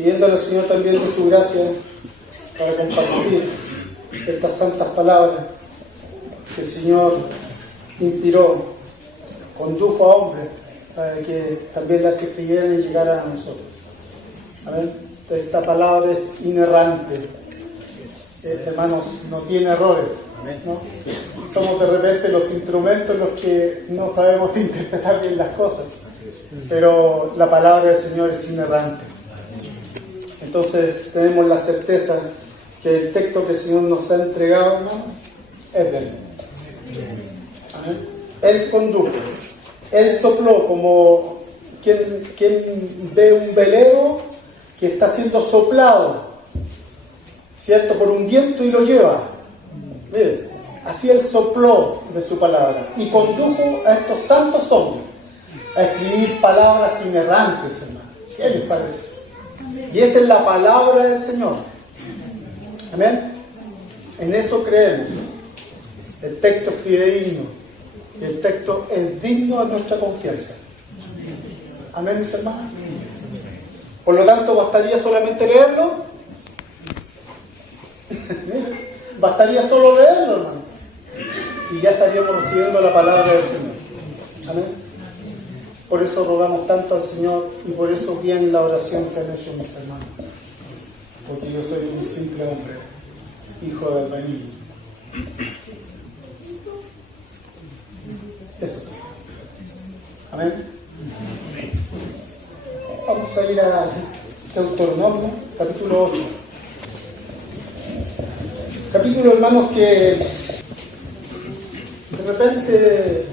pidiéndole al Señor también de su gracia para compartir estas santas palabras que el Señor inspiró, condujo a hombres para que también las escribieran y llegaran a nosotros. Amén. Esta palabra es inerrante. Hermanos, no tiene errores, ¿no? Somos de repente los instrumentos los que no sabemos interpretar bien las cosas, pero la palabra del Señor es inerrante. Entonces tenemos la certeza que el texto que el Señor nos ha entregado, hermanos, es de Él. Amén. Él condujo, Él sopló, como quien ve un velero que está siendo soplado, ¿cierto?, por un viento y lo lleva. Miren, así Él sopló de su palabra y condujo a estos santos hombres a escribir palabras inerrantes, hermano. ¿Qué les parece? Y esa es la palabra del Señor. Amén. En eso creemos. El texto es fidedigno y el texto es digno de nuestra confianza. Amén, mis hermanos. Por lo tanto, ¿bastaría solamente leerlo? Bastaría solo leerlo, hermano, y ya estaríamos recibiendo la palabra del Señor. Amén. Por eso rogamos tanto al Señor y por eso viene la oración que han hecho mis hermanos, porque yo soy un simple hombre, hijo del albañil. Eso sí. Amén. Vamos a ir a Deuteronomio, capítulo 8. Capítulo, hermanos, que de repente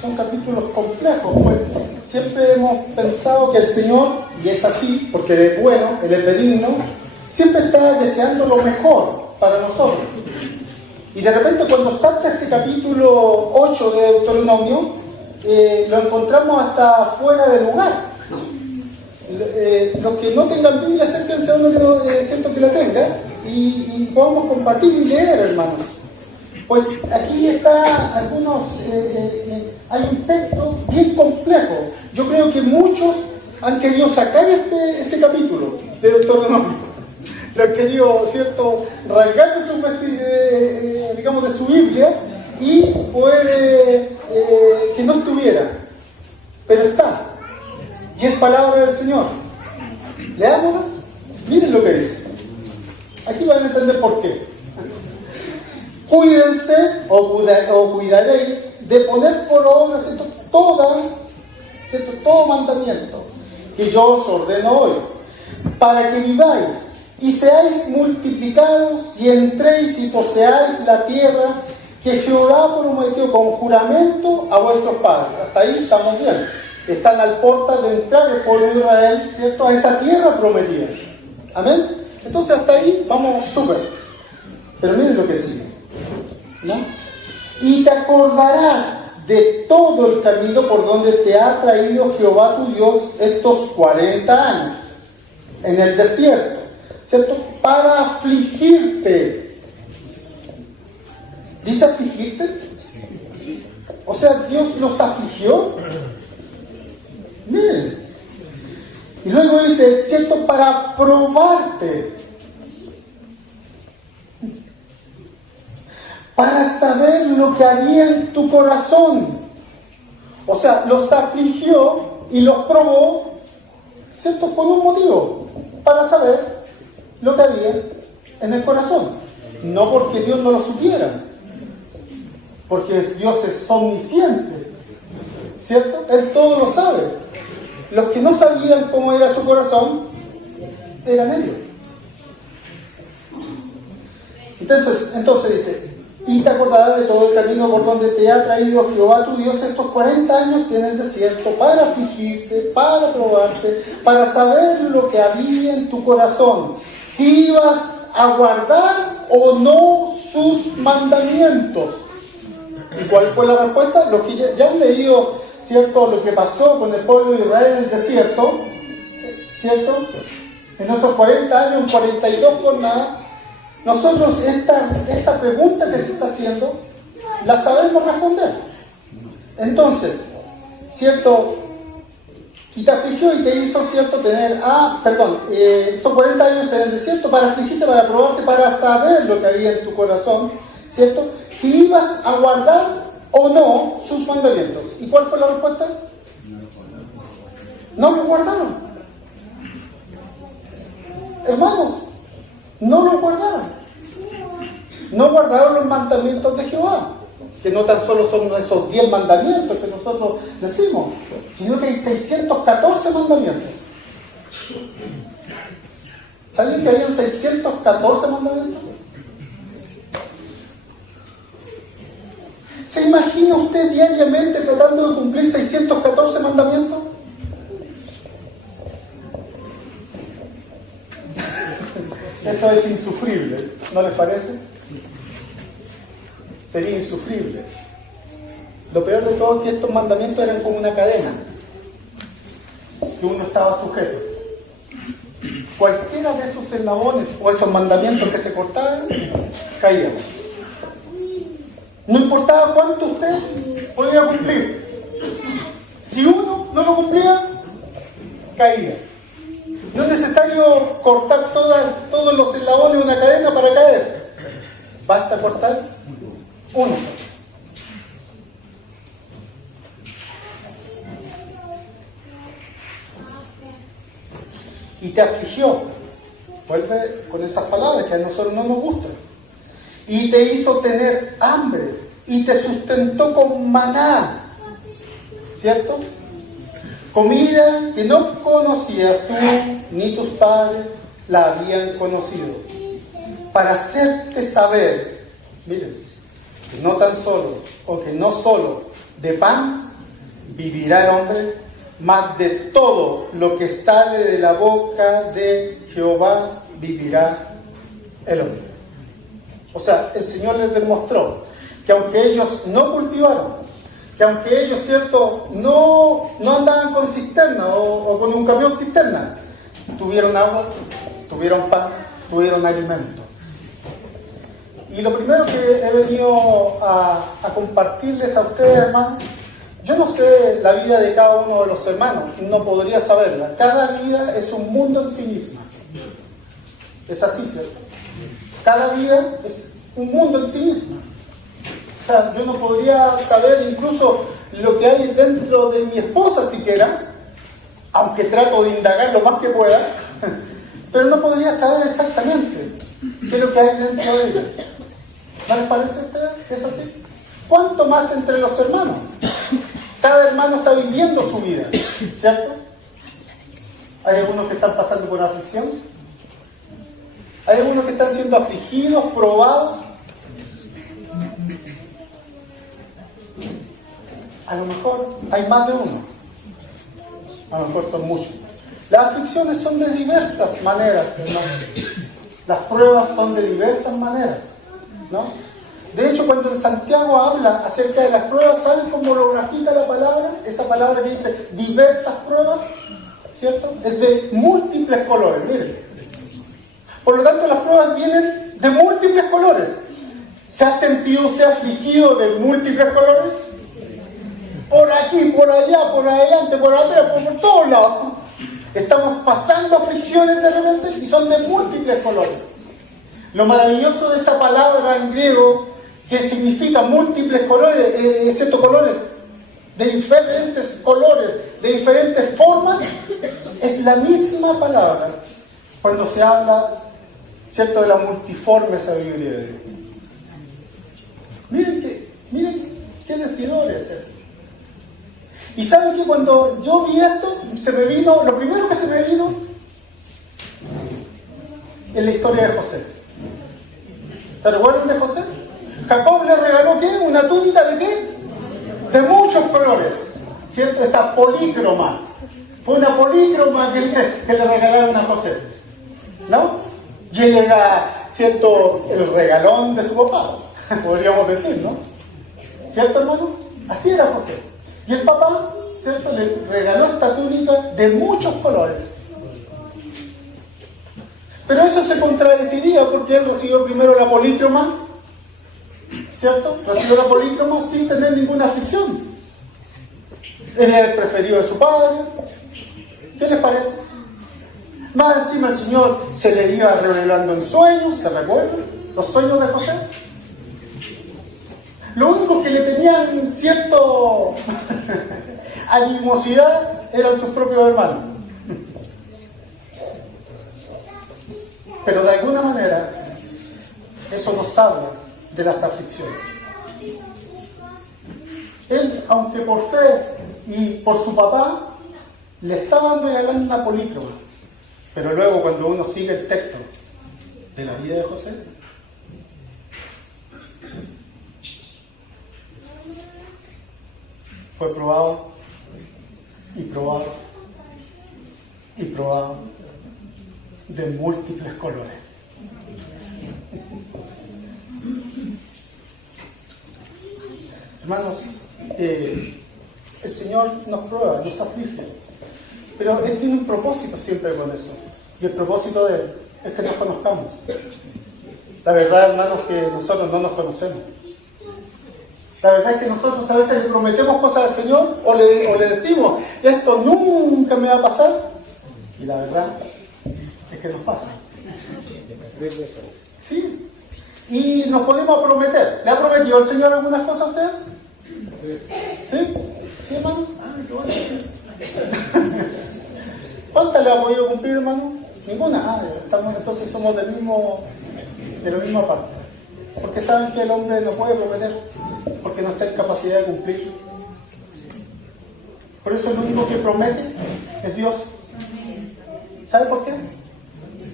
son capítulos complejos, pues siempre hemos pensado que el Señor, y es así, porque Él es bueno, Él es benigno, siempre está deseando lo mejor para nosotros. Y de repente cuando salta este capítulo 8 de Deuteronomio, lo encontramos hasta fuera de lugar. Los que no tengan Biblia, acérquense a uno que siento que la tenga y podamos compartir y leer, hermanos. Pues aquí está hay un texto bien complejo. Yo creo que muchos han querido sacar este capítulo de Deuteronomio. Lo han querido, ¿cierto?, rasgar de su Biblia y poder que no estuviera. Pero está. Y es palabra del Señor. Leámosla. Miren lo que dice. Aquí van a entender por qué. Cuídense o cuidaréis de poner por obra todo mandamiento que yo os ordeno hoy, para que viváis y seáis multiplicados y entréis y poseáis la tierra que Jehová prometió con juramento a vuestros padres. Hasta ahí estamos bien. Están al portal de entrar el pueblo de Israel, ¿cierto?, a esa tierra prometida. Amén. Entonces hasta ahí vamos súper. Pero miren lo que sigue, ¿no? Y te acordarás de todo el camino por donde te ha traído Jehová tu Dios estos 40 años en el desierto, ¿cierto?, para afligirte. ¿Dice afligirte? O sea, Dios los afligió. Miren. Y luego dice, ¿cierto?, para probarte, para saber lo que había en tu corazón. O sea, los afligió y los probó, ¿cierto?, con un motivo, para saber lo que había en el corazón. No porque Dios no lo supiera, porque Dios es omnisciente, ¿cierto? Él todo lo sabe. Los que no sabían cómo era su corazón eran ellos. Entonces dice, y te acordarás de todo el camino por donde te ha traído Jehová tu Dios estos 40 años en el desierto, para afligirte, para probarte, para saber lo que había en tu corazón, si ibas a guardar o no sus mandamientos. ¿Y cuál fue la respuesta? Los que ya han leído, ¿cierto?, lo que pasó con el pueblo de Israel en el desierto, ¿cierto?, en esos 40 años, 42 jornadas, nosotros esta pregunta que se está haciendo, la sabemos responder. Entonces, ¿cierto?, Y te afligió y te hizo, ¿cierto?, tener, estos 40 años en el desierto para afligirte, para probarte, para saber lo que había en tu corazón, ¿cierto? Si ibas a guardar o no sus mandamientos. ¿Y cuál fue la respuesta? No los guardaron. Hermanos, no los guardaron. No guardaron los mandamientos de Jehová, que no tan solo son esos 10 mandamientos que nosotros decimos, sino que hay 614 mandamientos. ¿Saben que habían 614 mandamientos? ¿Se imagina usted diariamente tratando de cumplir 614 mandamientos? Eso es insufrible, ¿no les parece? Sería insufrible. Lo peor de todo es que estos mandamientos eran como una cadena que uno estaba sujeto. Cualquiera de esos eslabones o esos mandamientos que se cortaban, caían. No importaba cuánto usted podía cumplir. Si uno no lo cumplía, caía. No es necesario cortar todos los eslabones de una cadena para caer. Basta cortar uno. Y te afligió. Vuelve con esas palabras que a nosotros no nos gustan. Y te hizo tener hambre. Y te sustentó con maná. ¿Cierto? Comida que no conocías tú ni tus padres la habían conocido. Para hacerte saber, miren, que no tan solo, o que no solo de pan vivirá el hombre, mas de todo lo que sale de la boca de Jehová vivirá el hombre. O sea, el Señor les demostró que aunque ellos no cultivaron, que aunque ellos, ¿cierto?, no andaban con cisterna o con un camión cisterna, tuvieron agua, tuvieron pan, tuvieron alimento. Y lo primero que he venido a compartirles a ustedes, hermanos, yo no sé la vida de cada uno de los hermanos, y no podría saberla. Cada vida es un mundo en sí misma. Es así, ¿cierto? Cada vida es un mundo en sí misma. O sea, yo no podría saber incluso lo que hay dentro de mi esposa siquiera, aunque trato de indagar lo más que pueda, pero no podría saber exactamente qué es lo que hay dentro de ella. ¿No les parece a ustedes que es así? ¿Cuánto más entre los hermanos? Cada hermano está viviendo su vida, ¿cierto? Hay algunos que están pasando por aflicción. Hay algunos que están siendo afligidos, probados. A lo mejor hay más de uno. A lo mejor son muchos. Las aflicciones son de diversas maneras, hermanos. Las pruebas son de diversas maneras, ¿no? De hecho, cuando en Santiago habla acerca de las pruebas, ¿saben cómo lo grafica la palabra? Esa palabra que dice diversas pruebas, ¿cierto? Es de múltiples colores, miren. Por lo tanto, las pruebas vienen de múltiples colores. ¿Se ha sentido usted afligido de múltiples colores? Por aquí, por allá, por adelante, por atrás, por todos lados. Estamos pasando aflicciones de repente y son de múltiples colores. Lo maravilloso de esa palabra en griego, que significa múltiples colores, excepto colores, de diferentes colores, de diferentes formas, es la misma palabra cuando se habla, ¿cierto?, de la multiforme sabiduría de Dios. Miren qué decidor es eso. Y saben que cuando yo vi esto, lo primero que se me vino es la historia de José. ¿Se recuerdan de José? Jacob le regaló ¿qué? Una túnica de ¿qué? De muchos colores, ¿cierto? Esa polícroma. Fue una polícroma que le regalaron a José, ¿no? Y él era, ¿cierto?, el regalón de su papá, podríamos decir, ¿no? ¿Cierto, hermanos? Así era José. Y el papá, ¿cierto?, le regaló esta túnica de muchos colores. Pero eso se contradeciría porque él recibió primero la polícroma, ¿cierto? Recibió la polícroma sin tener ninguna aflicción. Él era el preferido de su padre, ¿Qué les parece? Más encima el Señor se le iba revelando en sueños, ¿se recuerdan? Los sueños de José. Lo único que le tenían cierto animosidad eran sus propios hermanos. Pero de alguna manera eso nos habla de las aflicciones. Él, aunque por fe y por su papá, le estaban regalando una polícroma. Pero luego cuando uno sigue el texto de la vida de José, fue probado y probado y probado de múltiples colores. Hermanos, el Señor nos prueba, nos aflige, pero Él tiene un propósito siempre con eso, y el propósito de Él es que nos conozcamos. La verdad, hermanos, que nosotros no nos conocemos. La verdad es que nosotros a veces le prometemos cosas al Señor o le decimos, esto nunca me va a pasar, y la verdad es que nos pasa. Sí. Y nos ponemos a prometer. ¿Le ha prometido el Señor algunas cosas a usted? ¿Sí? ¿Sí, hermano? Ah, qué bueno. ¿Cuántas le ha podido cumplir, hermano? Ninguna. Entonces somos de la misma parte. Porque saben que el hombre no puede prometer, porque no está en capacidad de cumplir. Por eso el único que promete es Dios. ¿Sabe por qué?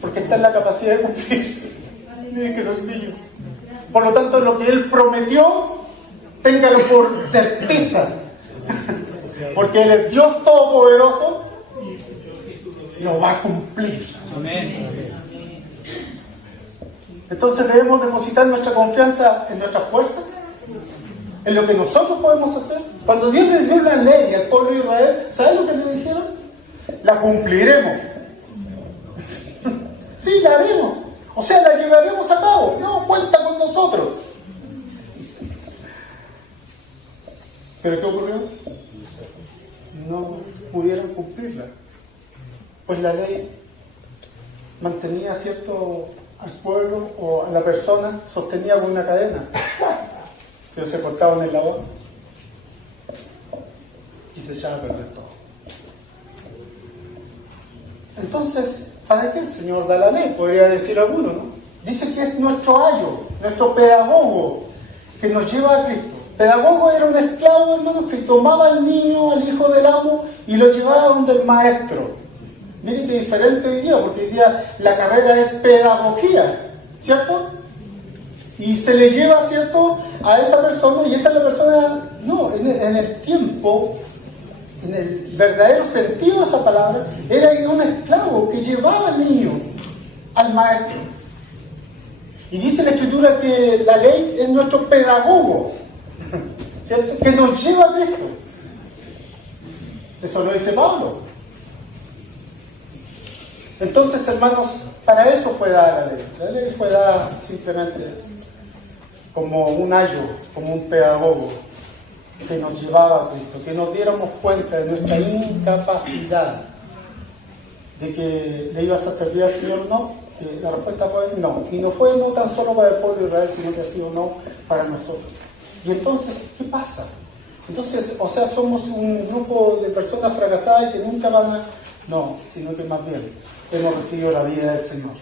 Porque está en la capacidad de cumplir. Miren qué sencillo. Por lo tanto, lo que Él prometió, téngalo por certeza. Porque Él es Dios Todopoderoso, lo va a cumplir. Amén. Entonces debemos depositar nuestra confianza en nuestras fuerzas, en lo que nosotros podemos hacer. Cuando Dios le dio la ley al pueblo de Israel, ¿saben lo que le dijeron? La cumpliremos. Sí, la haremos. O sea, la llevaremos a cabo. No, cuenta con nosotros. ¿Pero qué ocurrió? No pudieron cumplirla. Pues la ley mantenía al pueblo o a la persona, sostenía con una cadena. Pero se cortaban el labor y se echaba a perder todo. Entonces, ¿para qué el Señor da la ley? Podría decir alguno, ¿no? Dice que es nuestro ayo, nuestro pedagogo, que nos lleva a Cristo. Pedagogo era un esclavo, hermanos, que tomaba al niño, al hijo del amo, y lo llevaba donde el maestro. Miren qué diferente hoy día, porque hoy día la carrera es pedagogía, ¿cierto? Y se le lleva, ¿cierto?, a esa persona, y esa es la persona, no, en el tiempo, en el verdadero sentido de esa palabra, era un esclavo que llevaba al niño al maestro. Y dice la Escritura que la ley es nuestro pedagogo, ¿cierto?, que nos lleva a Cristo. Eso lo dice Pablo. Entonces, hermanos, para eso fue dada la ley. La ley fue dada simplemente como un ayo, como un pedagogo que nos llevaba a Cristo, que nos diéramos cuenta de nuestra incapacidad, de que le ibas a servir al Señor, no. La respuesta fue no. Y no fue no tan solo para el pueblo de Israel, sino que ha sido no para nosotros. Y entonces, ¿qué pasa? Entonces, o sea, somos un grupo de personas fracasadas y que nunca van a... No, sino que más bien hemos recibido la vida del Señor.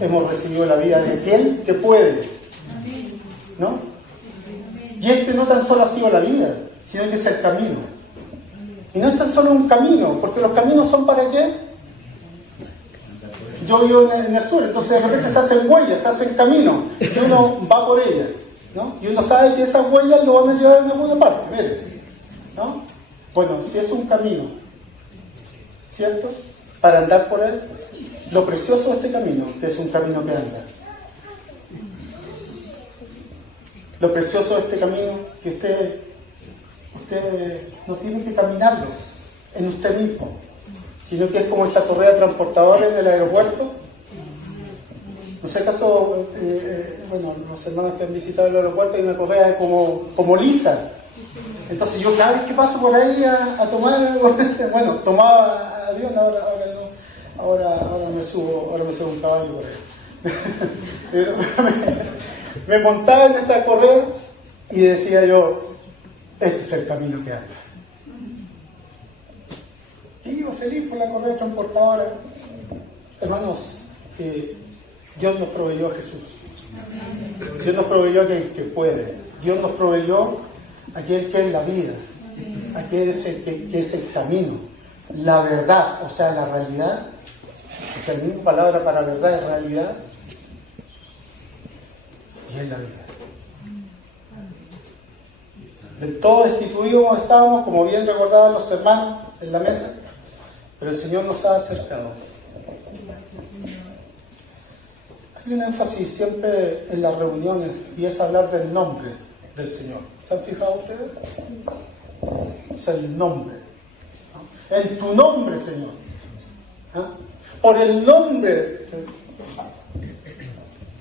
Hemos recibido la vida de aquel que puede, ¿no? Y este no tan solo ha sido la vida, sino que es el camino. Y no es tan solo un camino, porque los caminos son ¿para qué? Yo vivo en el sur, entonces de repente se hacen huellas, se hacen caminos, y uno va por ellas, ¿no? Y uno sabe que esas huellas lo van a llevar a alguna parte, mire, ¿no? Bueno, si es un camino, ¿cierto?, para andar por él, lo precioso de este camino, que es un camino que anda. Lo precioso de este camino, que usted no tiene que caminarlo en usted mismo, sino que es como esa correa transportadora en el aeropuerto. No sé acaso, bueno, los hermanos que han visitado el aeropuerto hay una correa como lisa. Entonces yo cada vez que paso por ahí a tomar, bueno, tomaba avión, ahora me subo un caballo por ahí. Pero me montaba en esa correa y decía yo, este es el camino que anda. Y iba feliz por la correa transportadora. Hermanos, Dios nos proveyó a Jesús. Dios nos proveyó a aquel que puede. Dios nos proveyó a aquel que es la vida. Aquel que es el camino. La verdad, o sea, la realidad. La misma palabra para verdad es realidad. Y es la vida. Del todo destituidos estábamos, como bien recordaban los hermanos en la mesa, pero el Señor nos ha acercado. Hay un énfasis siempre en las reuniones y es hablar del nombre del Señor. ¿Se han fijado ustedes? Es el nombre. ¿No? En tu nombre, Señor. ¿Ah? Por el nombre.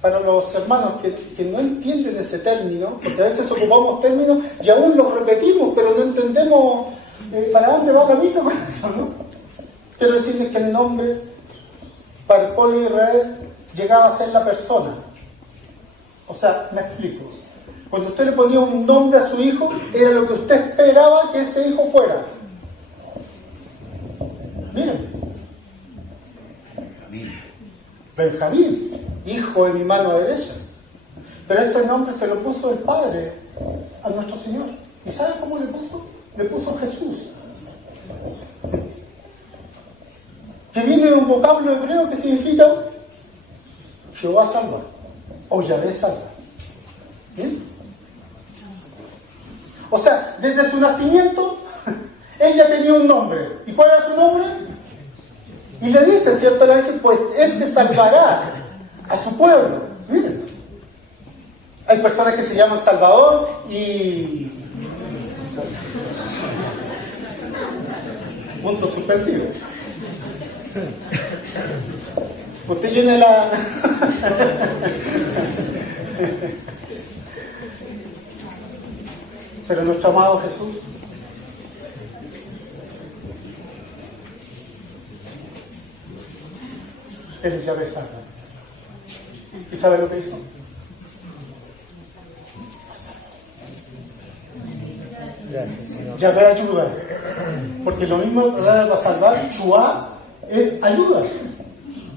Para los hermanos que no entienden ese término, porque a veces ocupamos términos y aún los repetimos, pero no entendemos para dónde va el camino con eso, ¿no? Quiero decirles que el nombre para el pueblo de Israel llegaba a ser la persona. O sea, me explico. Cuando usted le ponía un nombre a su hijo, era lo que usted esperaba que ese hijo fuera. Miren. Benjamín, hijo de mi mano derecha. Pero este nombre se lo puso el Padre a nuestro Señor. ¿Y sabe cómo le puso? Le puso Jesús. Que viene de un vocablo hebreo que significa Jehová salva o Yahvé salva. ¿Bien? O sea, desde su nacimiento ella tenía un nombre. ¿Y cuál era su nombre? Y le dice, ¿cierto? El ángel, pues Él te salvará a su pueblo. Miren, hay personas que se llaman Salvador y punto suspensivo. Usted llena la pero nuestro amado Jesús Él ya ve salva. ¿Y sabe lo que hizo? Gracias, Señor. Ya ve ayuda. Porque lo mismo para salvar, Chua es ayuda.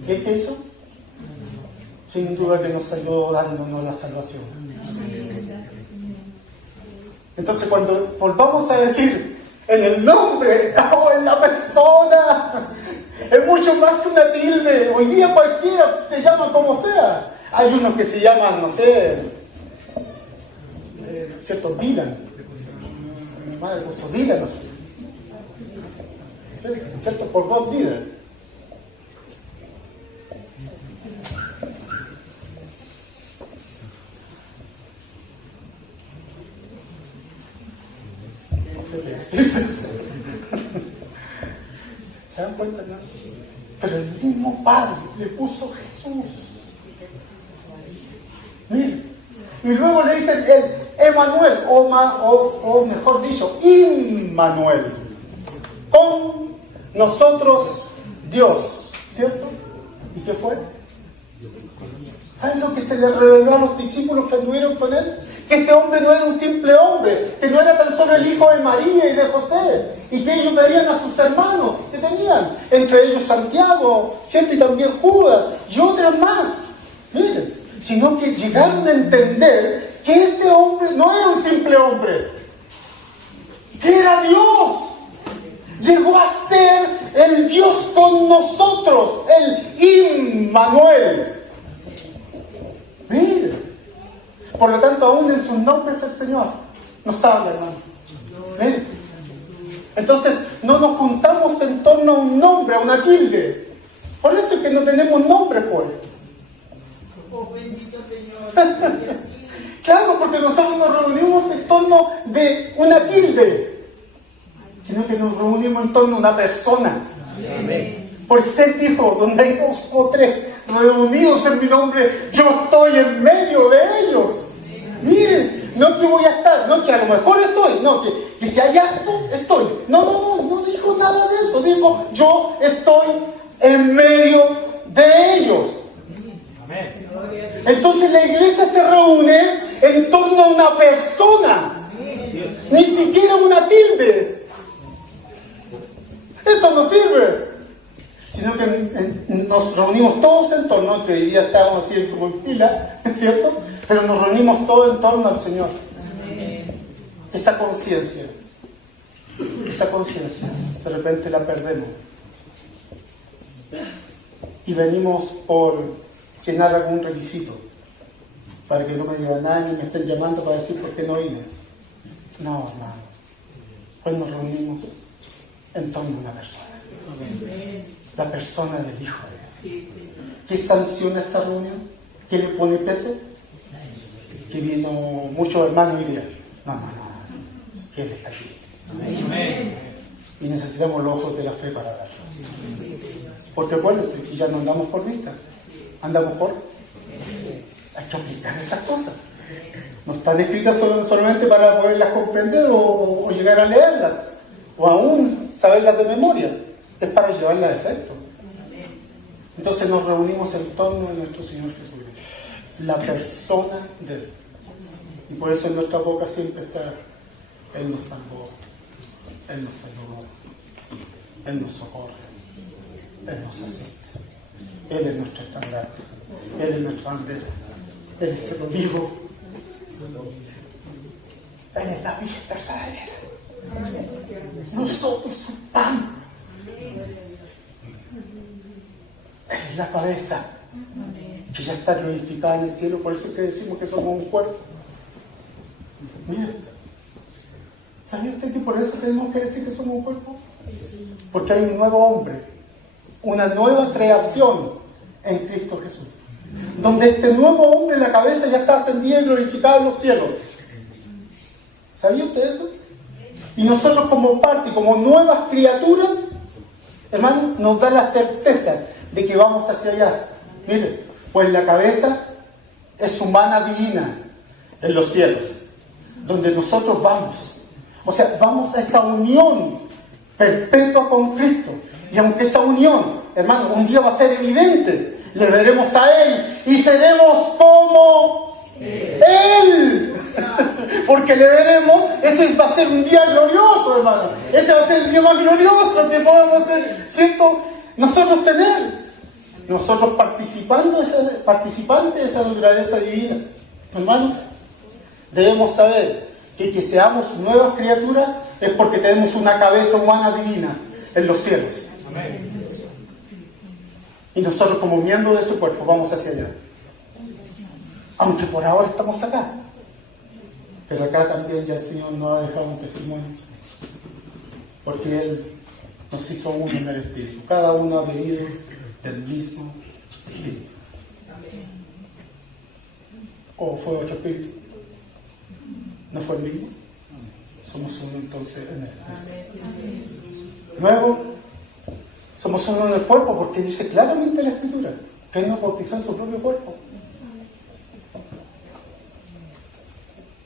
¿Y él qué hizo? Sin duda que nos ayudó dándonos la salvación. Entonces cuando volvamos a decir en el nombre o en la persona, es mucho más que una tilde. Hoy día cualquiera se llama como sea. Hay unos que se llaman, no sé, ¿cierto? Dylan. Mi madre puso Dylan, no sé. ¿Cierto? Por Bob Dylan. ¿Se dan cuenta, no? Pero el mismo Padre le puso Jesús. Miren. Y luego le dicen el Emanuel, o mejor dicho, Immanuel. Con nosotros Dios. ¿Cierto? ¿Y qué fue? ¿Saben lo que se le reveló a los discípulos que anduvieron con él? Que ese hombre no era un simple hombre, que no era tan solo el hijo de María y de José, y que ellos veían a sus hermanos que tenían, entre ellos Santiago, ¿cierto? Y también Judas, y otras más. Miren, sino que llegaron a entender que ese hombre no era un simple hombre, que era Dios. Llegó a ser el Dios con nosotros, el Immanuel. Mire, por lo tanto, aún en sus nombres el Señor nos habla, hermano. Mire. Entonces, no nos juntamos en torno a un nombre, a una tilde. Por eso es que no tenemos nombre, pues. Oh, bendito Señor. Claro, porque nosotros nos reunimos en torno de una tilde, sino que nos reunimos en torno a una persona. Amén. Por ser dijo, donde hay 2 o 3 reunidos en mi nombre, yo estoy en medio de ellos. Miren, no que voy a estar, no que a lo mejor estoy, no que si hay acto, estoy. No dijo nada de eso. Dijo, yo estoy en medio de ellos. Amén. Entonces la iglesia se reúne en torno a una persona, ni siquiera una tilde. Eso no sirve. Sino que nos reunimos todos en torno, que hoy día estábamos así como en fila, ¿cierto? Pero nos reunimos todos en torno al Señor. Esa conciencia, de repente la perdemos. Y venimos por llenar algún requisito, para que no me digan nada ni me estén llamando para decir por qué no vine. No, hermano. Hoy nos reunimos en torno a una persona. La persona del Hijo de Dios. ¿Qué sanciona esta reunión? ¿Qué le pone peso? Que vino muchos hermanos hoy día. No. Él está aquí. Amén. Y necesitamos los ojos de la fe para darlo. Porque acuérdense que ya no andamos por vista, andamos por... Hay que aplicar esas cosas. No están escritas solamente para poderlas comprender o llegar a leerlas, o aún saberlas de memoria. Es para llevarlas a efecto. Entonces nos reunimos en torno a nuestro Señor Jesucristo, la persona de Él. Y por eso en nuestra boca siempre está: Él nos salvó, Él nos salvó, Él nos socorre, Él nos asiste, Él es nuestro estandarte, Él es nuestra bandera, Él es el olivo, Él es la vid verdadera, nosotros su pan. Es la cabeza que ya está glorificada en el cielo. Por eso es que decimos que somos un cuerpo. Mira, ¿sabía usted que por eso tenemos que decir que somos un cuerpo? Porque hay un nuevo hombre, una nueva creación en Cristo Jesús, donde este nuevo hombre, la cabeza, ya está ascendida y glorificada en los cielos. ¿Sabía usted eso? Y nosotros como parte, como nuevas criaturas, hermano, nos da la certeza de que vamos hacia allá. Mire, pues la cabeza es humana divina en los cielos, donde nosotros vamos. O sea, vamos a esa unión perpetua con Cristo. Y aunque esa unión, hermano, un día va a ser evidente, le veremos a Él y seremos como Él. Porque le veremos, ese va a ser un día glorioso, hermano. Ese va a ser el día más glorioso que podamos ser, ¿cierto? Nosotros tener. Nosotros participantes de esa naturaleza divina. Hermanos, debemos saber que seamos nuevas criaturas es porque tenemos una cabeza humana divina en los cielos. Amén. Y nosotros como miembros de ese cuerpo vamos hacia allá. Aunque por ahora estamos acá. Pero acá también ya el Señor nos ha dejado un testimonio. Porque Él nos hizo uno en el Espíritu. Cada uno ha bebido del mismo Espíritu. ¿O fue otro Espíritu? ¿No fue el mismo? Somos uno entonces en el Espíritu. Luego, somos uno en el cuerpo porque dice claramente la Escritura que Él nos bautizó en su propio cuerpo.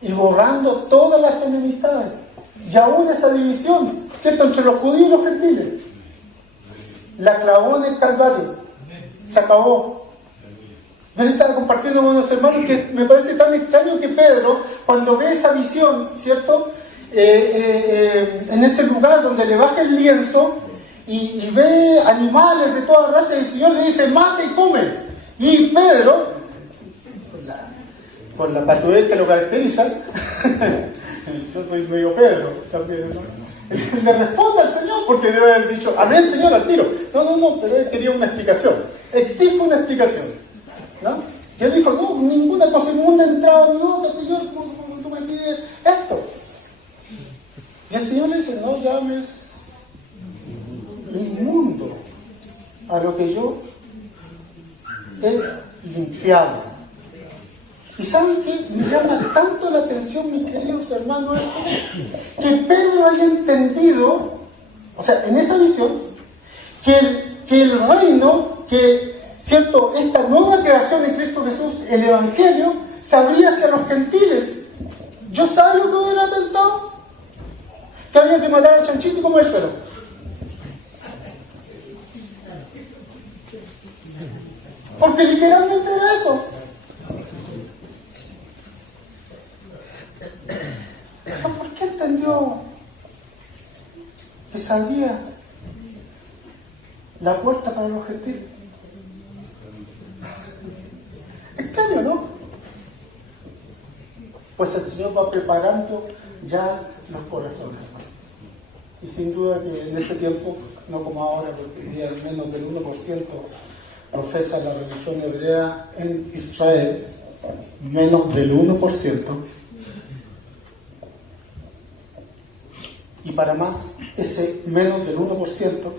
Y borrando todas las enemistades y aún esa división, ¿cierto?, entre los judíos y los gentiles. La clavó en el Calvario. Se acabó. Yo estaba compartiendo con unos hermanos que me parece tan extraño que Pedro, cuando ve esa visión, ¿cierto?, en ese lugar donde le baja el lienzo y ve animales de toda raza, y el Señor le dice: mata y come. Y Pedro, con la patudez que lo caracteriza, yo soy medio Pedro también, ¿no? Le responde al Señor, porque debe haber dicho: amén, Señor, al tiro. No, pero él quería una explicación. Exige una explicación, ¿no? Y él dijo: no, ninguna cosa inmunda ha entrado en mi boca, Señor, tú me pides esto. Y el Señor le dice: no llames inmundo a lo que yo he limpiado. ¿Y saben qué? Me llama tanto la atención, mis queridos hermanos, que Pedro haya entendido, o sea, en esa visión, que el reino, ¿cierto?, esta nueva creación en Cristo Jesús, el Evangelio, se abría hacia los gentiles. ¿Yo sabía lo que hubiera pensado? Que había que matar al chanchito y comérselo. Porque literalmente era eso. ¿Por qué entendió que sabía la puerta para los gentiles? Extraño, ¿no? Pues el Señor va preparando ya los corazones. Y sin duda que en ese tiempo, no como ahora, porque hoy día menos del 1% profesa la religión hebrea en Israel, menos del 1%. Y para más, ese menos del 1%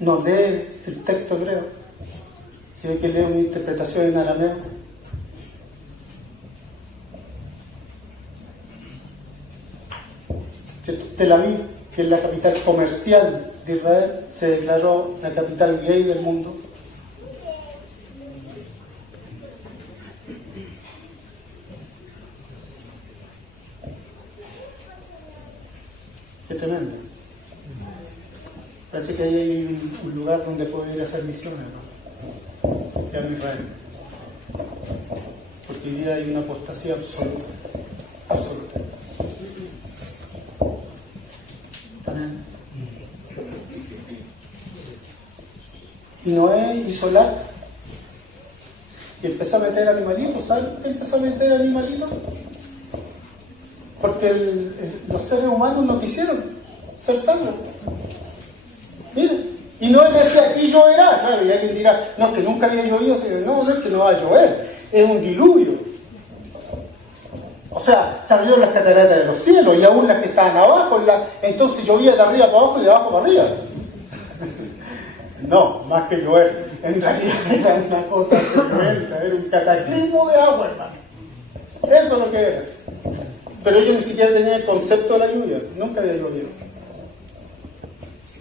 no lee el texto hebreo, sino que lee una interpretación en arameo. Tel Aviv, que es la capital comercial de Israel, se declaró la capital gay del mundo. Qué tremendo. Parece que ahí hay un lugar donde poder ir a hacer misiones, ¿no? Sea en Israel. Porque hoy día hay una apostasía absoluta. Absoluta. Amén. Y Noé hizo el arca. Y empezó a meter animalitos. ¿Saben por qué empezó a meter animalitos? Porque los seres humanos no quisieron ser salvos. Miren, y no le decía aquí lloverá, claro, y alguien dirá, no, que nunca había llovido, no, no es que no va a llover, es un diluvio. O sea, se abrieron las cataratas de los cielos y aún las que estaban abajo, entonces llovía de arriba para abajo y de abajo para arriba. No, más que llover, en realidad era una cosa tremenda, era un cataclismo de agua, hermano. Eso es lo que era. Pero ellos ni siquiera tenían el concepto de la lluvia, nunca había llovido.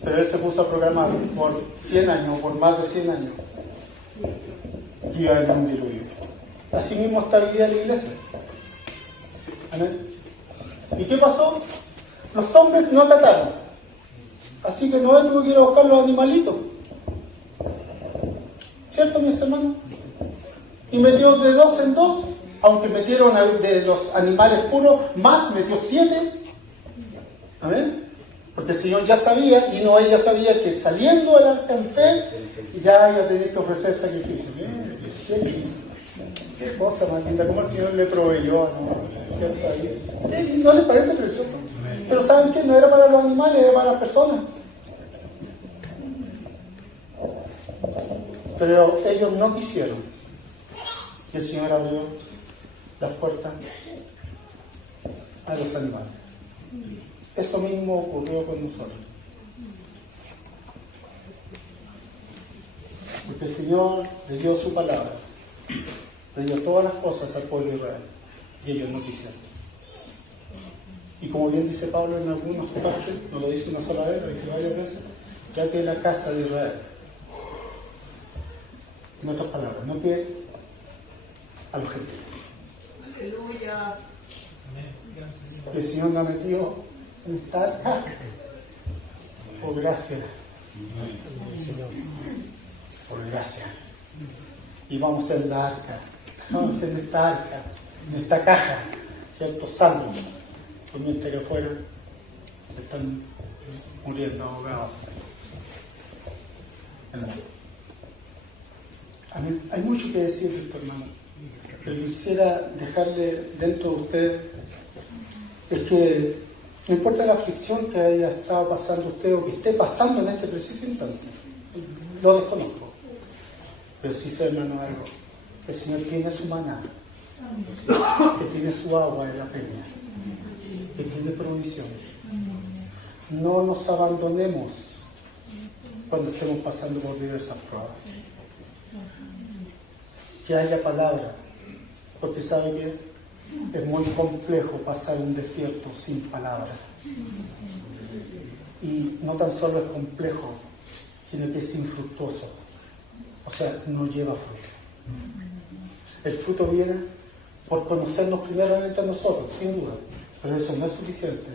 Pero él se puso a programar por 100 años, o por más de 100 años, que iba a haber un diluvio. Así mismo está hoy día la iglesia. ¿Amén? ¿Y qué pasó? Los hombres no acataron. Así que Noé tuvo que ir a buscar los animalitos. ¿Cierto, mis hermanos? Y metió de 2 en 2. Aunque metieron de los animales puros, más metió 7. ¿Amén? Porque el Señor ya sabía, y Noé ya sabía que saliendo del arca en fe, ya iba a tener que ofrecer sacrificio. Qué cosa más linda, como el Señor le proveyó, ¿no? ¿Cierto? ¿No les parece precioso? Pero ¿saben qué? No era para los animales, era para las personas. Pero ellos no quisieron. Y el Señor abrió las puertas a los animales. Eso mismo ocurrió con nosotros. Porque el Señor le dio su palabra, le dio todas las cosas al pueblo de Israel, y ellos no quisieron. Y como bien dice Pablo en algunas partes, no lo dice una sola vez, lo dice varias veces, ya que la casa de Israel, en otras palabras, no que a los gentiles. Aleluya. El Señor la metió en esta arca por gracia. Por gracia. Y vamos en la arca, vamos en esta arca, en esta caja, ¿cierto? Salvos. Pues mientras que afuera se están muriendo ahogados. Amén. Hay mucho que decir de esto, hermano. Pero quisiera dejarle dentro de usted es que no importa la aflicción que haya estado pasando usted o que esté pasando en este preciso instante, lo desconozco, pero sí sé, hermano, algo: el Señor tiene su maná, que tiene su agua de la peña, que tiene provisión. No nos abandonemos cuando estemos pasando por diversas pruebas. Que haya palabra, porque sabe que es muy complejo pasar un desierto sin palabra. Y no tan solo es complejo, sino que es infructuoso. O sea, no lleva fruto. El fruto viene por conocernos primeramente a nosotros, sin duda. Pero eso no es suficiente,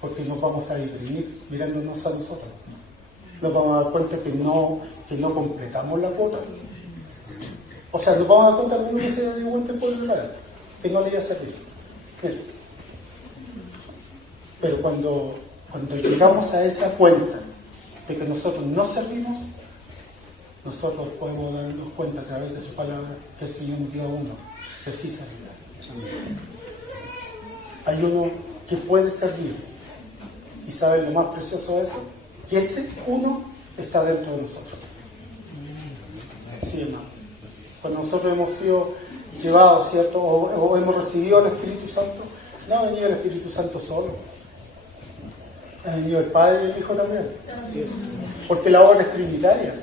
porque nos vamos a imprimir mirándonos a nosotros. Nos vamos a dar cuenta que no completamos la cuota. O sea, nos vamos a dar cuenta al menos que se dio vuelta por el lado, que no le iba a servir. Pero cuando llegamos a esa cuenta de que nosotros no servimos, nosotros podemos darnos cuenta a través de su palabra que el Señor envió a uno que sí servirá. Hay uno que puede servir. ¿Y saben lo más precioso de eso? Que ese uno está dentro de nosotros. Sí, hermano. Cuando nosotros hemos sido llevados, ¿cierto? O hemos recibido el Espíritu Santo, no ha venido el Espíritu Santo solo. Ha venido el Padre y el Hijo también. Porque la obra es trinitaria.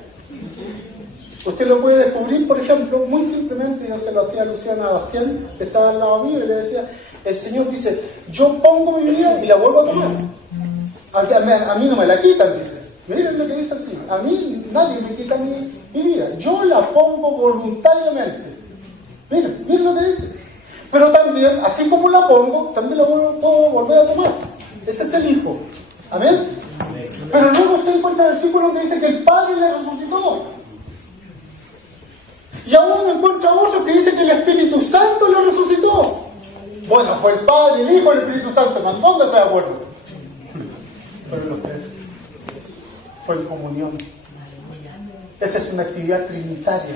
Usted lo puede descubrir, por ejemplo, muy simplemente, yo se lo hacía a Luciana Bastián, que estaba al lado mío, y le decía, el Señor dice, yo pongo mi vida y la vuelvo a tomar. A mí no me la quitan, dice. Miren lo que dice así, a mí nadie me quita mi vida, yo la pongo voluntariamente. Miren lo que dice. Pero también, así como la pongo, también la puedo volver a tomar. Ese es el Hijo. Amén. Pero luego usted encuentra el versículo que dice que el Padre le resucitó. Y aún encuentra otro que dice que el Espíritu Santo le resucitó. Bueno, fue el Padre, el Hijo y el Espíritu Santo. No, póngase de acuerdo. Fueron los tres. Fue en comunión. Esa es una actividad trinitaria.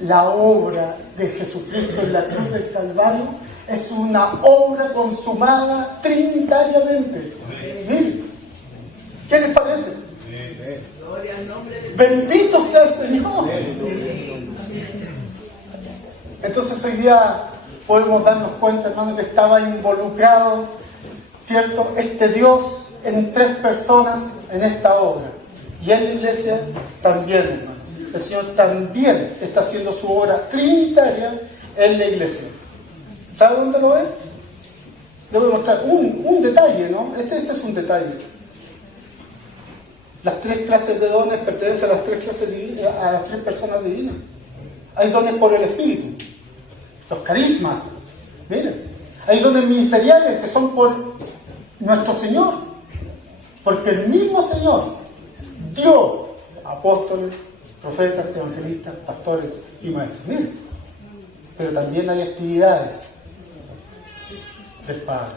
La obra de Jesucristo en la cruz del Calvario es una obra consumada trinitariamente. Miren, ¿qué les parece? Gloria al nombre de Bendito sea el Señor. Entonces hoy día podemos darnos cuenta, hermano, que estaba involucrado, ¿cierto?, este Dios en tres personas en esta obra. Y en la iglesia también, hermano. El Señor también está haciendo su obra trinitaria en la iglesia. ¿Sabe dónde lo ve? Le voy a mostrar un detalle, ¿no? Este es un detalle. Las tres clases de dones pertenecen a las tres clases a las tres personas divinas. Hay dones por el Espíritu, los carismas, miren. Hay dones ministeriales que son por nuestro Señor, porque el mismo Señor dio apóstoles, profetas, evangelistas, pastores y maestros. Miren, pero también hay actividades del Padre.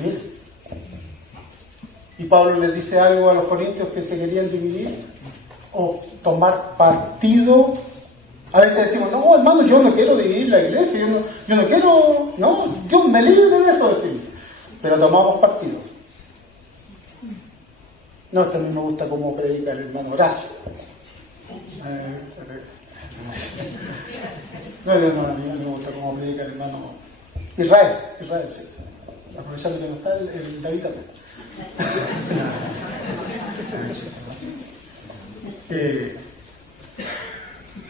Miren. Y Pablo les dice algo a los corintios que se querían dividir o tomar partido. A veces decimos, no, hermano, yo no quiero dividir la iglesia, yo no quiero, no, Dios me libre de eso, decimos. Pero tomamos partido. No, es que a mí me gusta cómo predica el hermano Horacio. No, a mí me gusta cómo predica el hermano Israel, sí. Aprovechando que no está el David también.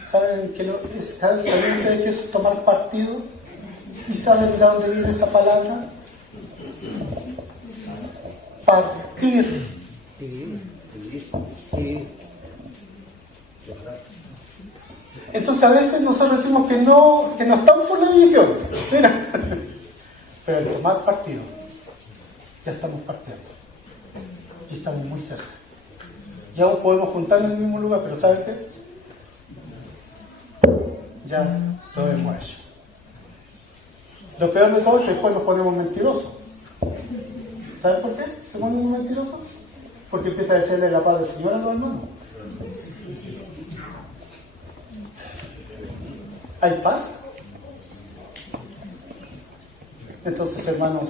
¿Saben qué es tomar partido? ¿Y saben de dónde viene esa palabra? Partir. Entonces a veces nosotros decimos que no estamos por la división. Mira. Pero al tomar partido, ya estamos partiendo. Y estamos muy cerca. Ya podemos juntarnos en el mismo lugar, pero ¿saben qué? Ya lo hemos hecho. Lo peor de todo es que después nos ponemos mentirosos. ¿Saben por qué se ponen mentirosos? Porque empieza a decirle la paz del Señor a los hermanos. ¿Hay paz? Entonces, hermanos,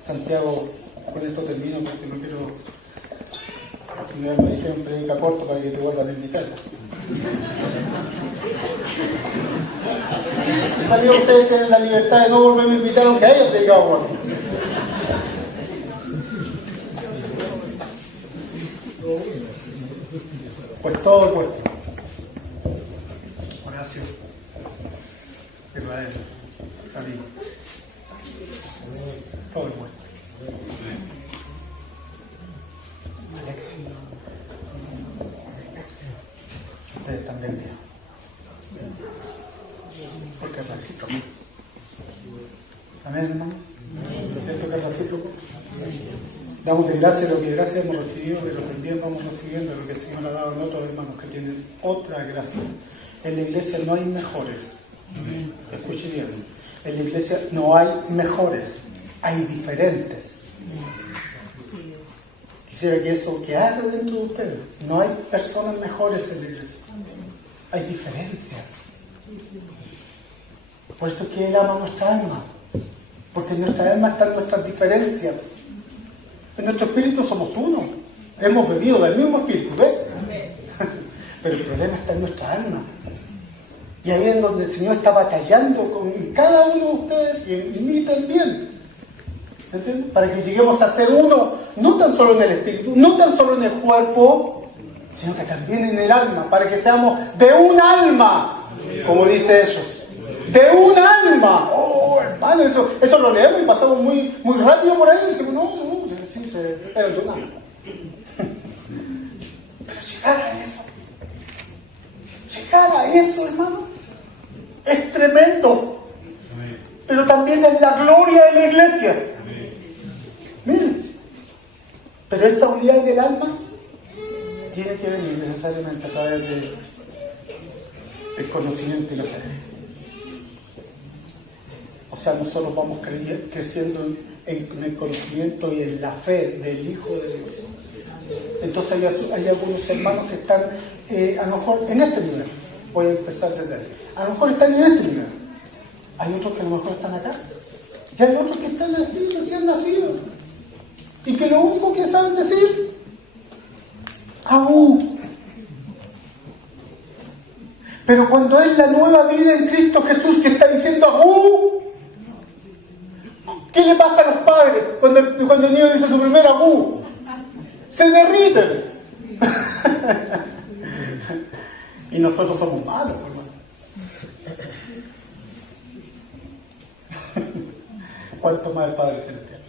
Santiago, con esto termino porque no quiero. Me dijeron predica corto para que te vuelvan a invitar. También ustedes tienen la libertad de no volverme a invitar aunque haya predicado corto. Pues todo puesto. Oración. Israel. Cariño. Todo el puesto. Alexis. Ustedes están benditos. Porque recito. Amén, hermanos. ¿No es cierto que es recíproco? Damos de gracia lo que gracias hemos recibido, pero también vamos recibiendo lo que el Señor ha dado en otros hermanos que tienen otra gracia. En la iglesia no hay mejores. Escuche bien. En la iglesia no hay mejores, hay diferentes. Quisiera que eso quedara dentro de ustedes. No hay personas mejores en la iglesia. Hay diferencias. Por eso es que Él ama nuestra alma. Porque en nuestra alma están nuestras diferencias. En nuestro espíritu somos uno. Hemos bebido del mismo espíritu, ¿ves? Pero el problema está en nuestra alma. Y ahí es donde el Señor está batallando con cada uno de ustedes y en mí también. ¿Entiendes? Para que lleguemos a ser uno, no tan solo en el espíritu, no tan solo en el cuerpo, sino que también en el alma, para que seamos de un alma, como dice ellos. De un alma. Oh, hermano, eso lo leemos y pasamos muy rápido por ahí y decimos, no, sí, pero de un alma. Pero llegar a eso, hermano, es tremendo. Pero también es la gloria de la iglesia. Miren, pero esa unidad del alma tiene que venir necesariamente a través del conocimiento y la fe. O sea, nosotros vamos creciendo en el conocimiento y en la fe del Hijo de Dios. Entonces hay algunos hermanos que están a lo mejor en este nivel. Voy a empezar desde ahí. A lo mejor están en este nivel. Hay otros que a lo mejor están acá. Y hay otros que están así, recién nacidos. Y que lo único que saben decir, aún. Pero cuando es la nueva vida en Cristo Jesús que está diciendo aún, ¿qué le pasa a los padres cuando el niño dice su primer aún? Se derriten. Y nosotros somos malos, hermano. ¿Cuánto más el Padre Celestial?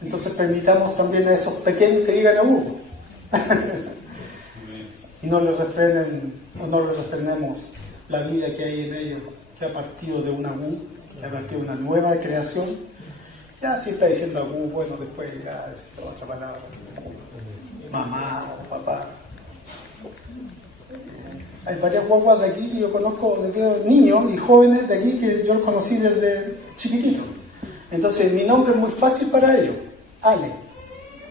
Entonces permitamos también a esos pequeños que digan aún. Y no les refrenemos la vida que hay en ellos, que ha partido de una que ha partido de una nueva creación. Ya si está diciendo algún, bueno, después ya es otra palabra. Mamá, papá. Hay varias guaguas de aquí que yo conozco, de niños y jóvenes de aquí que yo los conocí desde chiquitito. Entonces mi nombre es muy fácil para ellos. Ale.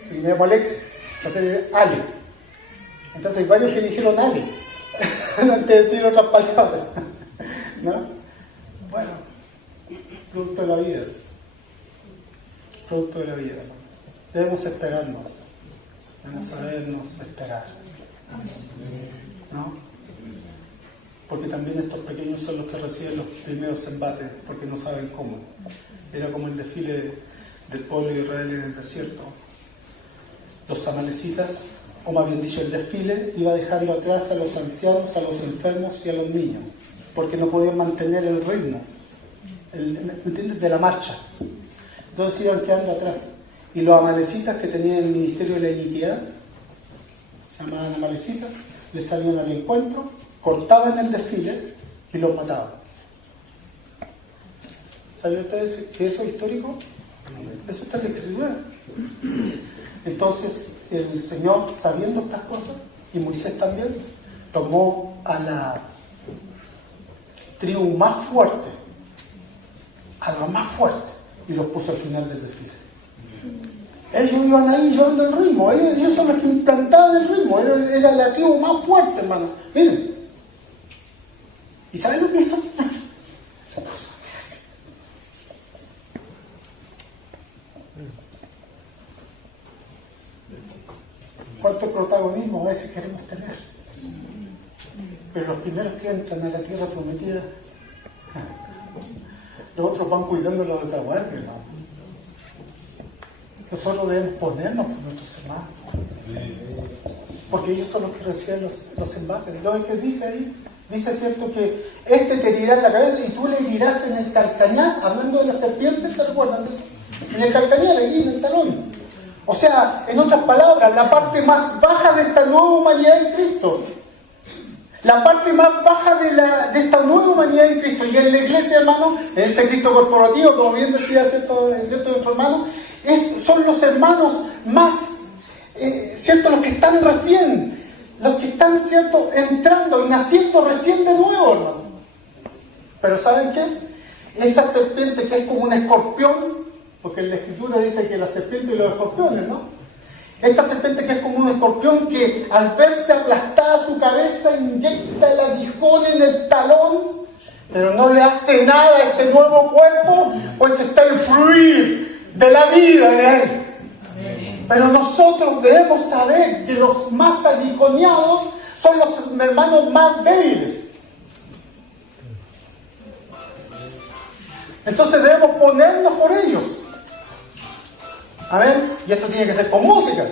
Y me llamo Alexis. Entonces Ale. Entonces hay varios que dijeron Ale. Antes de decir otras palabras. ¿No? Bueno, producto de la vida. Producto de la vida. Debemos esperarnos. Debemos sabernos esperar. ¿No? Porque también estos pequeños son los que reciben los primeros embates, porque no saben cómo. Era como el desfile del pueblo de Israel en el desierto. Los amalecitas, o más bien dicho, el desfile iba dejando atrás a los ancianos, a los enfermos y a los niños, porque no podían mantener el ritmo, ¿entiendes?, de la marcha. Entonces iban quedando atrás. Y los amalecitas, que tenían el ministerio de la iniquidad, se llamaban amalecitas, les salían al encuentro, cortaban el desfile y los mataban. ¿Saben ustedes que eso es histórico? Eso está en la Escritura. Entonces el Señor, sabiendo estas cosas, y Moisés también, tomó a la tribu más fuerte, a la más fuerte, y los puso al final del desfile. Ellos iban ahí llevando el ritmo, ellos son los que implantaban el ritmo, era la tribu más fuerte, hermano. Miren. ¿Y saben lo que hizo? ¿Cuánto protagonismo a veces queremos tener? Pero los primeros que entran a la tierra prometida, los otros van cuidando la retaguardia, ¿no? Nosotros debemos ponernos por nuestros hermanos, porque ellos son los que reciben los embates. Lo que dice ahí, dice cierto que este te herirá en la cabeza y tú le herirás en el calcañar, hablando de las serpientes, ¿se recuerdan de eso? En el calcañar, aquí en el talón. O sea, en otras palabras, la parte más baja de esta nueva humanidad en Cristo. la parte más baja de esta nueva humanidad en Cristo. Y en la iglesia, hermano, en este Cristo corporativo, como bien decía cierto nuestro hermano, son los hermanos más, ¿cierto? Los que están recién, los que están, ¿cierto?, entrando y naciendo recién de nuevo, hermano. Pero ¿saben qué? Esa serpiente que es como un escorpión, porque en la Escritura dice que la serpiente y los escorpiones, ¿no? Esta serpiente que es como un escorpión que al verse aplastada su cabeza inyecta el aguijón en el talón, pero no le hace nada a este nuevo cuerpo, pues está el fluir de la vida de él. Pero nosotros debemos saber que los más aguijoneados son los hermanos más débiles. Entonces debemos ponernos por ellos. Amén. Y esto tiene que ser con música.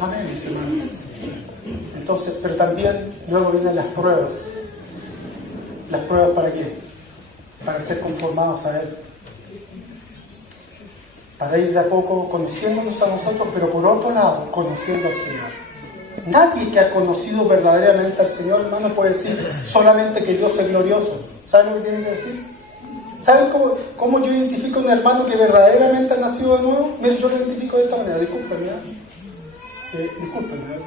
Amén, mis hermanos. Entonces, pero también luego vienen las pruebas. ¿Las pruebas para qué? Para ser conformados a Él. Para ir de a poco conociéndonos a nosotros, pero por otro lado, conociendo al Señor. Nadie que ha conocido verdaderamente al Señor, hermano, puede decir solamente que Dios es glorioso. ¿Saben lo que tiene que decir? ¿Saben cómo yo identifico a un hermano que verdaderamente ha nacido de nuevo? Mire, yo lo identifico de esta manera, discúlpenme,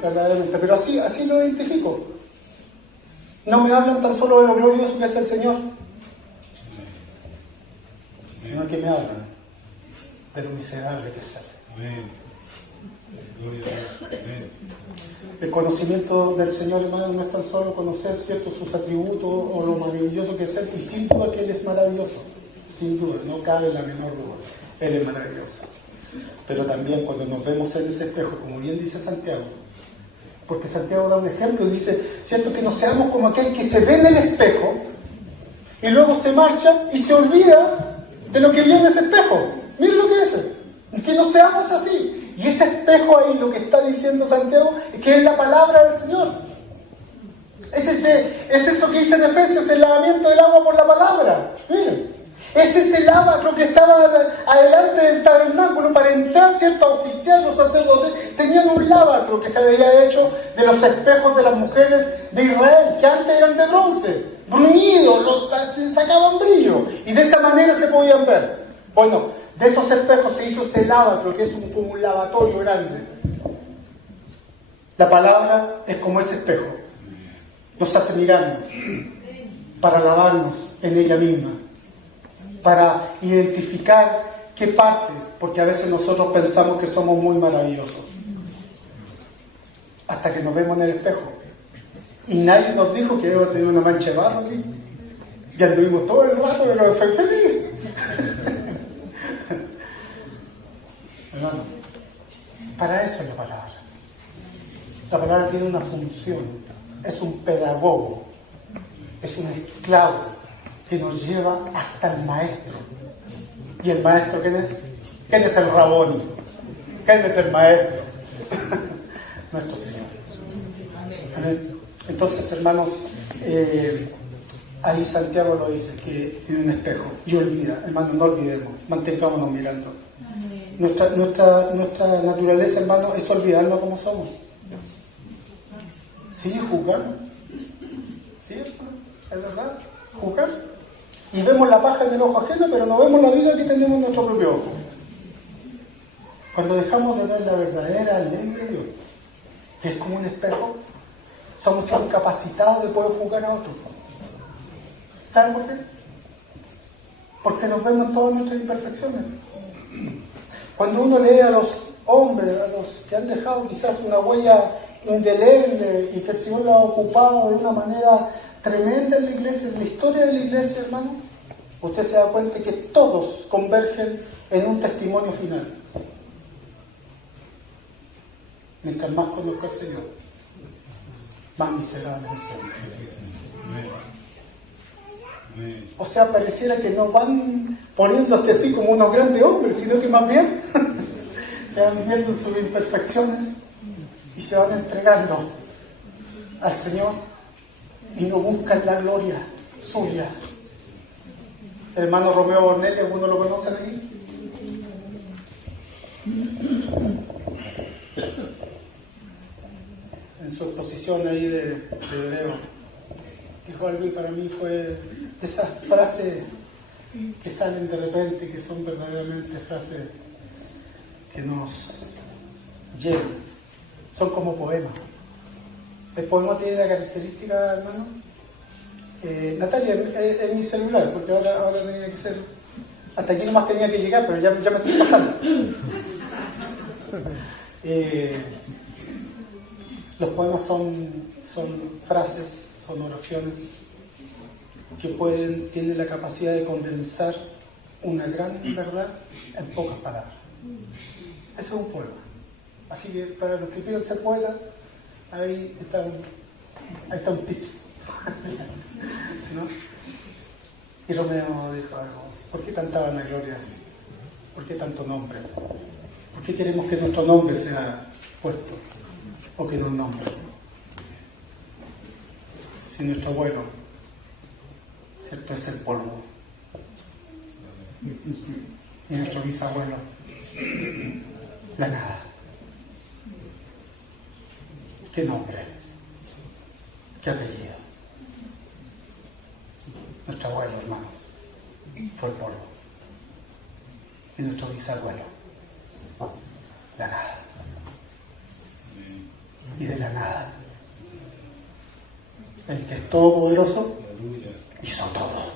verdaderamente, pero así lo identifico. No me hablan tan solo de lo glorioso que es el Señor, sino que me hablan de lo miserable que es Él. El conocimiento del Señor, hermano, no es tan solo conocer, ¿cierto?, sus atributos o lo maravilloso que es Él, y sin duda que Él es maravilloso, sin duda, no cabe la menor duda, Él es maravilloso. Pero también cuando nos vemos en ese espejo, como bien dice Santiago, porque Santiago da un ejemplo, dice, ¿cierto?, que no seamos como aquel que se ve en el espejo y luego se marcha y se olvida de lo que vio en ese espejo. Miren lo que dice, que no seamos así. Y ese espejo ahí, lo que está diciendo Santiago, es que es la palabra del Señor. Es eso que dice en Efesios, el lavamiento del agua por la palabra. Miren, es ese lavacro que estaba adelante del tabernáculo para entrar, ¿cierto?, a oficiar. Los sacerdotes tenían un lavacro que se había hecho de los espejos de las mujeres de Israel, que antes eran de bronce, bruñidos, los sacaban brillo, y de esa manera se podían ver. Bueno, de esos espejos se hizo ese lavacro, que es como un lavatorio grande. La palabra es como ese espejo. Nos hace mirarnos para lavarnos en ella misma, para identificar qué parte, porque a veces nosotros pensamos que somos muy maravillosos, hasta que nos vemos en el espejo. Y nadie nos dijo que yo tenía una mancha de barro aquí. Y anduvimos todo el rato, pero fue feliz. Hermano, para eso es la palabra. La palabra tiene una función, es un pedagogo, es un esclavo que nos lleva hasta el maestro. ¿Y el maestro quién es? ¿Quién es el Raboni? ¿Quién es el maestro? Nuestro Señor. Amén. Entonces, hermanos, ahí Santiago lo dice, que en un espejo. Y olvida, hermano, no olvidemos, mantengámonos mirando. Nuestra naturaleza, hermano, es olvidarnos cómo somos. Sí, juzgar. Sí, es verdad, juzgar. Y vemos la paja en el ojo ajeno, pero no vemos la vida que tenemos en nuestro propio ojo. Cuando dejamos de ver la verdadera ley de Dios, que es como un espejo, somos incapacitados de poder juzgar a otros. ¿Saben por qué? Porque nos vemos todas nuestras imperfecciones. Cuando uno lee a los hombres, a los que han dejado quizás una huella indeleble y que el Señor la ha ocupado de una manera tremenda en la iglesia, en la historia de la iglesia, hermano, usted se da cuenta que todos convergen en un testimonio final. Mientras más conozco al Señor, más miserable me siento. O sea, pareciera que no van poniéndose así como unos grandes hombres, sino que más bien se van viendo en sus imperfecciones y se van entregando al Señor y no buscan la gloria suya. El hermano Romeo Bornelli, ¿alguno lo conocen aquí? En su exposición ahí de hebreo, dijo algo y para mí fue de esas frases que salen de repente, que son verdaderamente frases que nos llevan, son como poemas. El poema tiene la característica, hermano, Natalia, es mi celular, porque ahora tenía que ser, hasta aquí nomás tenía que llegar, pero ya me estoy pasando. Los poemas son frases, son oraciones que tienen la capacidad de condensar una gran verdad en pocas palabras. Eso es un poema. Así que para los que quieran ser poetas, ahí está un tips. ¿No? Y Romeo dijo algo: ¿por qué tanta vanagloria? ¿Por qué tanto nombre? ¿Por qué queremos que nuestro nombre sea puesto o que no un nombre? Si nuestro abuelo, ¿cierto?, es el polvo, y nuestro bisabuelo, la nada. ¿Qué nombre? ¿Qué apellido? Nuestro abuelo, hermanos, fue el polvo. Y nuestro bisabuelo, la nada. Y de la nada, el que es todopoderoso hizo todo.